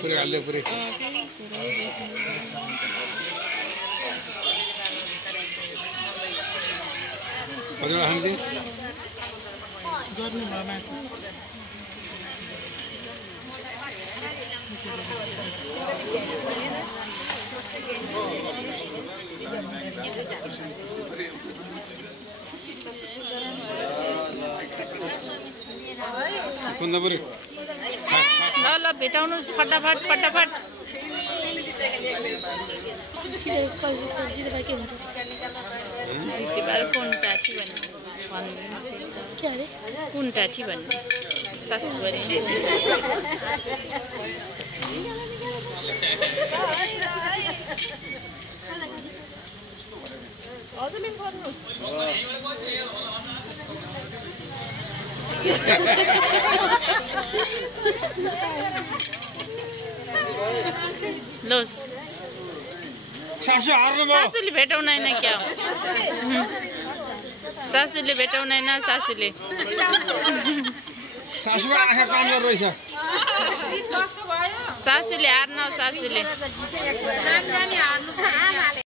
पूरे आले पूरे पकड़ा हम दे गर्मी मामा कुंदा पूरे ल भेटाउनु फटाफट फटाफट जितेबार कुन टाठी भन्ने के अरे कुन टाठी भन्ने सासुबरी लोस सासूले भेटाउन हैन क्या सासूले भेटाउन हैन सासूले सासूमा आँखा कमजोर रहेछ सासूले हार्न सासूले जान जानी हार्नु